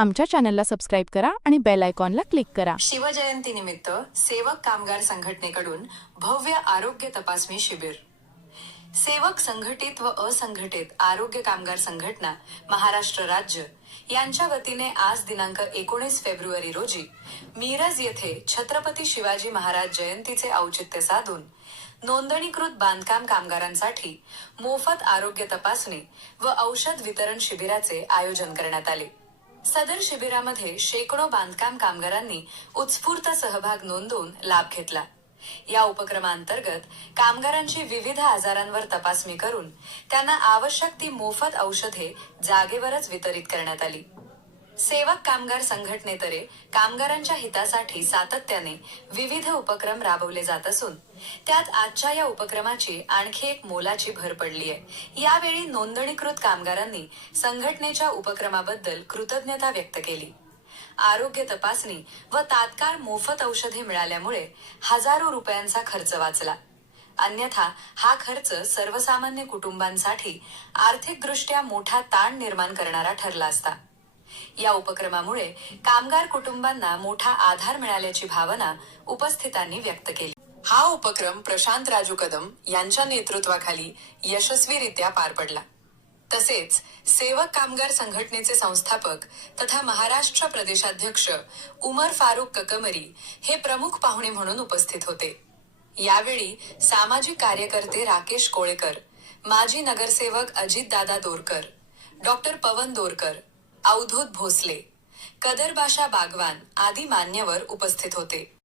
आमच्या चॅनलला सबस्क्राईब करा आणि बेल आयकॉनला क्लिक करा. शिवजयंतीनिमित्त सेवक कामगार संघटनेकडून भव्य आरोग्य तपासणी शिबिर. सेवक संघटित व असंघटित आरोग्य कामगार संघटना महाराष्ट्र राज्य यांच्या वतीने आज दिनांक 19 फेब्रुवारी रोजी मिरज येथे छत्रपती शिवाजी महाराज जयंतीचे औचित्य साधून नोंदणीकृत बांधकाम कामगारांसाठी मोफत आरोग्य तपासणी व औषध वितरण शिबिराचे आयोजन करण्यात आले. सदर शिबिरामध्ये शेकडो बांधकाम कामगारांनी उत्स्फूर्त सहभाग नोंदवून लाभ घेतला. या उपक्रमांतर्गत कामगारांची विविध आजारांवर तपासणी करून त्यांना आवश्यक ती मोफत औषधे जागेवरच वितरित करण्यात आली. सेवक कामगार संघटनेतर्फे कामगारांच्या हितासाठी सातत्याने विविध उपक्रम राबवले जात असून त्यात आजच्या या उपक्रमाची आणखी एक मोलाची भर पडली आहे. यावेळी नोंदणीकृत कामगारांनी संघटनेच्या उपक्रमाबद्दल कृतज्ञता व्यक्त केली. आरोग्य तपासणी व तात्काळ मोफत औषधे मिळाल्यामुळे हजारो रुपयांचा खर्च वाचला. अन्यथा हा खर्च सर्वसामान्य कुटुंबांसाठी आर्थिकदृष्ट्या मोठा ताण निर्माण करणारा ठरला असता. या उपक्रमामुळे कामगार कुटुंबांना मोठा आधार मिळाल्याची भावना उपस्थितांनी व्यक्त केली. हा उपक्रम प्रशांत राजू कदम यांच्या नेतृत्वाखाली यशस्वीरित्या पार पडला. तसेच सेवक कामगार संघटनेचे संस्थापक तथा महाराष्ट्र प्रदेशाध्यक्ष उमर फारुक ककमरी हे प्रमुख पाहुणे म्हणून उपस्थित होते. यावेळी सामाजिक कार्यकर्ते राकेश कोळेकर, माजी नगरसेवक अजितदादा दोरकर, डॉक्टर पवन दोरकर, अवधूत भोसले, कदरबाशा बागवान आदी मान्यवर उपस्थित होते.